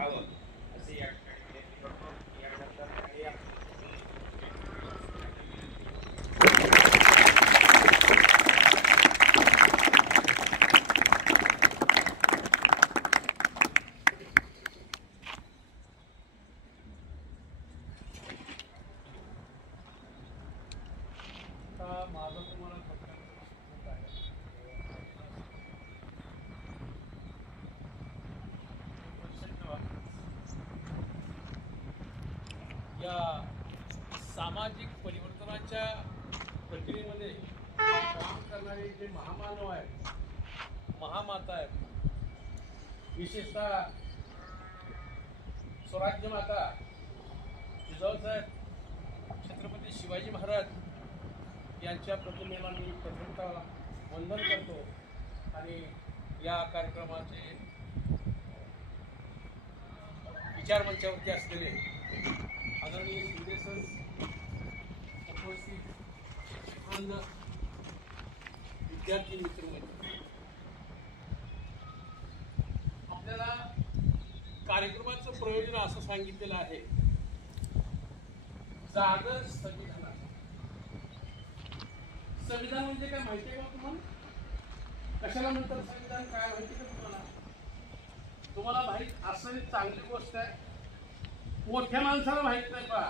राखावं असे या ठिकाणी विनंती करतो. यानंतर काही माझं तुम्हाला या सामाजिक परिवर्तनाच्या प्रक्रियेमध्ये काम करणारे जे महामानव आहेत, महामाता आहेत, विशेषतः स्वराज्य माता जिजाऊसाहेब छत्रपती शिवाजी महाराज यांच्या प्रतिमेला मी प्रथमतः वंदन करतो आणि या कार्यक्रमाचे विचारमंचावरती असलेले आदरणीय शिंदे सर, उपस्थित आनंद विद्यार्थी मित्रमंडळ, आपल्याला कार्यक्रमाचं प्रयोजन असं सांगितलेलं आहे, जागर संविधानाचं. संविधान म्हणजे काय माहिती आहे का तुम्हाला? कशाला म्हणतात संविधान? काय माहिती का तुम्हाला? तुम्हाला माहित असं चांगली गोष्ट आहे, मोठ्या माणसाला माहित नाही का,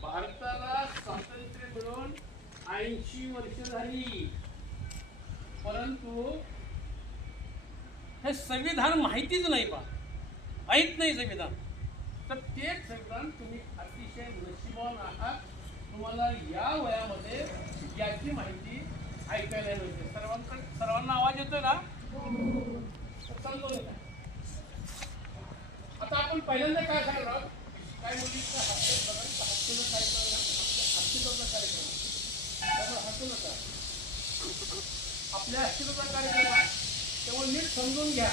भारताला स्वातंत्र्य मिळून 80 वर्ष झाली, परंतु हे संविधान माहितीच नाही पा, माहित नाही संविधान. तर तेच संविधान तुम्ही अतिशय नशिबवान आहात, तुम्हाला या वयामध्ये याची माहिती ऐकायला मिळते. सर्वांना आवाज येतोय ना? समजून येत. आता आपण पहिल्यांदा काय सांगणार, काय मुलींचा हस्तीचा कार्यक्रम, त्यामुळे हसू नका. आपल्या हस्तीचा कार्यक्रम आहे, त्यामुळे नीट समजून घ्या.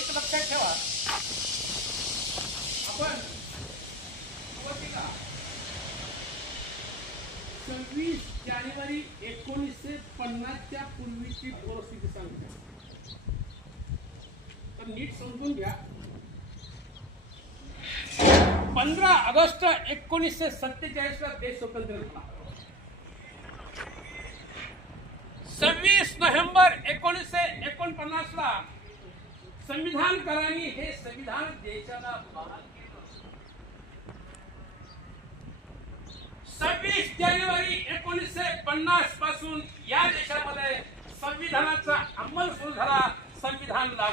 एक लक्षात ठेवा, आपण 26 जानेवारी 1950 पूर्वीची परिस्थिती सांगते, तर नीट समजून घ्या. 15 ऑगस्ट 1947 ला देश स्वतंत्र झाला. 26 नोव्हेंबर 1949 ला संविधानकारांनी हे संविधान देशाला बहाल केलं. 26 जानेवारी 1950 पासून या देशामध्ये संविधानाचा अंमल सुरू झाला, संविधान लागू